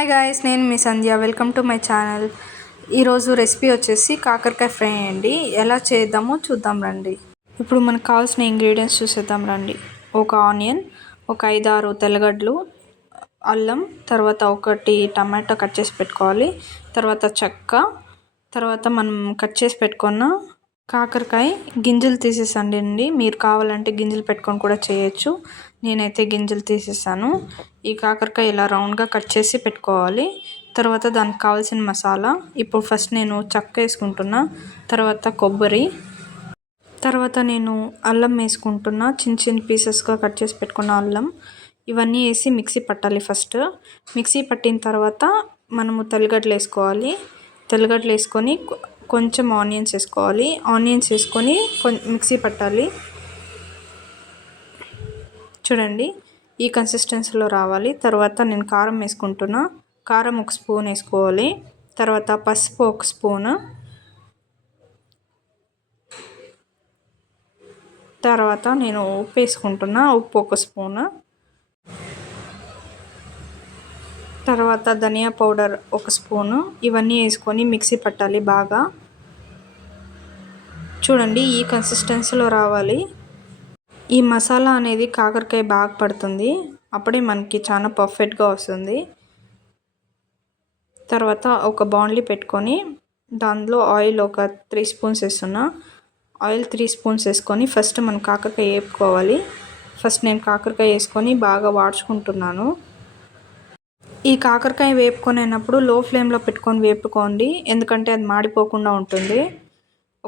Hi guys, నేను మీ Sandhya. Welcome to my channel. ఈరోజు రెసిపీ వచ్చేసి కాకరకాయ ఫ్రై అండి. ఎలా చేద్దామో చూద్దాం రండి. ఇప్పుడు మనకు కావాల్సిన ఇంగ్రీడియంట్స్ చూసేద్దాం రండి. ఒక ఆనియన్, ఒక 5-6 తెల్లగడ్డలు, అల్లం, తర్వాత ఒకటి టమాటో కట్ చేసి పెట్టుకోవాలి, తర్వాత చెక్క, తర్వాత మనం కట్ చేసి పెట్టుకున్న కాకరకాయ గింజలు తీసేసండి. మీరు కావాలంటే గింజలు పెట్టుకొని కూడా చేయొచ్చు. నేనైతే గింజలు తీసేసాను. ఈ కాకరకాయ ఇలా రౌండ్గా కట్ చేసి పెట్టుకోవాలి. తర్వాత దానికి కావాల్సిన మసాలా ఇప్పుడు ఫస్ట్ నేను చెక్క వేసుకుంటున్నా, తర్వాత కొబ్బరి, తర్వాత నేను అల్లం వేసుకుంటున్నా. చిన్న చిన్న పీసెస్గా కట్ చేసి పెట్టుకున్న అల్లం, ఇవన్నీ వేసి మిక్సీ పట్టాలి. ఫస్ట్ మిక్సీ పట్టిన తర్వాత మనము తెల్లగడ్డలు వేసుకోవాలి. తెల్లగడ్డలు వేసుకొని కొంచెం ఆనియన్స్ వేసుకోవాలి. ఆనియన్స్ వేసుకొని మిక్సీ పట్టాలి. చూడండి, ఈ కన్సిస్టెన్సీలో రావాలి. తర్వాత నేను కారం వేసుకుంటున్నా. కారం 1 స్పూన్ వేసుకోవాలి. తర్వాత పసుపు 1 స్పూను, తర్వాత నేను ఉప్పు వేసుకుంటున్నా. ఉప్పు 1 స్పూను, తర్వాత ధనియా పౌడర్ 1 స్పూను. ఇవన్నీ వేసుకొని మిక్సీ పట్టాలి బాగా. చూడండి, ఈ కన్సిస్టెన్సీలో రావాలి. ఈ మసాలా అనేది కాకరకాయ బాగా పడుతుంది, అప్పుడే మనకి చాలా పర్ఫెక్ట్గా వస్తుంది. తర్వాత ఒక బాండ్లీ పెట్టుకొని దానిలో ఆయిల్ ఒక 3 స్పూన్స్ వేస్తున్నా. ఆయిల్ 3 స్పూన్స్ వేసుకొని ఫస్ట్ మనం కాకరకాయ వేపుకోవాలి. ఫస్ట్ నేను కాకరకాయ వేసుకొని బాగా వాడ్చుకుంటున్నాను. ఈ కాకరకాయ వేపుకొనేటప్పుడు లో ఫ్లేమ్లో పెట్టుకొని వేపుకోండి, ఎందుకంటే అది మాడిపోకుండా ఉంటుంది.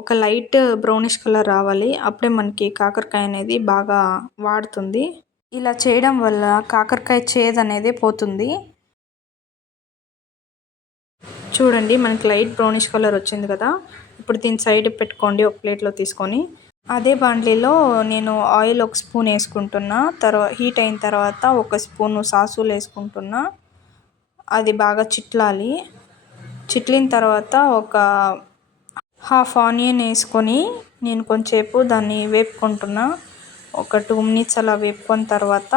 ఒక లైట్ బ్రౌనిష్ కలర్ రావాలి, అప్పుడే మనకి కాకరకాయ అనేది బాగా వాడుతుంది. ఇలా చేయడం వల్ల కాకరకాయ చేదు అనేది పోతుంది. చూడండి, మనకి లైట్ బ్రౌనిష్ కలర్ వచ్చింది కదా. ఇప్పుడు దీని సైడ్ పెట్టుకోండి ఒక ప్లేట్లో తీసుకొని. అదే బాండ్లీలో నేను ఆయిల్ 1 స్పూన్ వేసుకుంటున్నా. తర్వాత హీట్ అయిన తర్వాత 1 స్పూను సాసులు వేసుకుంటున్నా. అది బాగా చిట్లాలి. చిట్లిన తర్వాత ఒక హాఫ్ ఆనియన్ వేసుకొని నేను కొంచెంసేపు దాన్ని వేపుకుంటున్నా. ఒక 2 మినిట్స్ అలా వేపుకున్న తర్వాత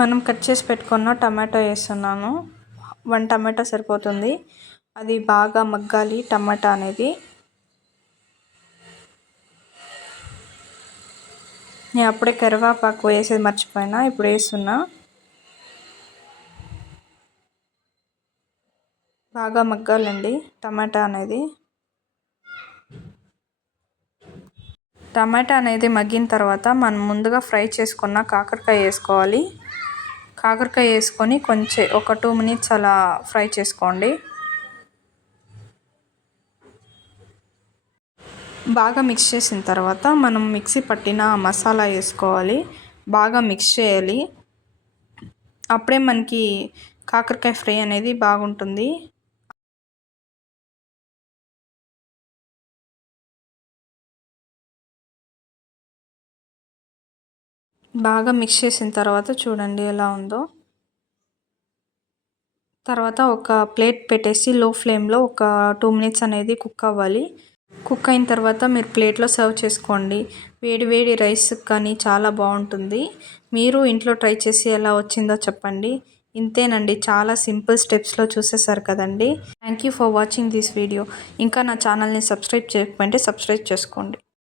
మనం కట్ చేసి పెట్టుకున్న టమాటో వేస్తున్నాను. 1 టమాటో సరిపోతుంది. అది బాగా మగ్గాలి టమాటా అనేది. నేను అప్పుడే కరివేపాకు వేసేది మర్చిపోయినా, ఇప్పుడు వేస్తున్నా. బాగా మగ్గాలండి టమాటా అనేది. టమాటా అనేది మగ్గిన తర్వాత మనం ముందుగా ఫ్రై చేసుకున్న కాకరకాయ వేసుకోవాలి. కాకరకాయ వేసుకొని కొంచెం ఒక 2 మినిట్స్ అలా ఫ్రై చేసుకోండి. బాగా మిక్స్ చేసిన తర్వాత మనం మిక్సీ పట్టిన మసాలా వేసుకోవాలి. బాగా మిక్స్ చేయాలి, అప్పుడే మనకి కాకరకాయ ఫ్రై అనేది బాగుంటుంది. బాగా మిక్స్ చేసిన తర్వాత చూడండి ఎలా ఉందో. తర్వాత ఒక ప్లేట్ పెట్టేసి లో ఫ్లేమ్లో ఒక 2 మినిట్స్ అనేది కుక్ అవ్వాలి. కుక్ అయిన తర్వాత మీరు ప్లేట్లో సర్వ్ చేసుకోండి. వేడి వేడి రైస్ కానీ చాలా బాగుంటుంది. మీరు ఇంట్లో ట్రై చేసి ఎలా వచ్చిందో చెప్పండి. ఇంతేనండి, చాలా సింపుల్ స్టెప్స్లో చూసేసారు కదండి. Thank you for watching this video. ఇంకా నా ఛానల్ని సబ్స్క్రైబ్ చేయకపోతే సబ్స్క్రైబ్ చేసుకోండి.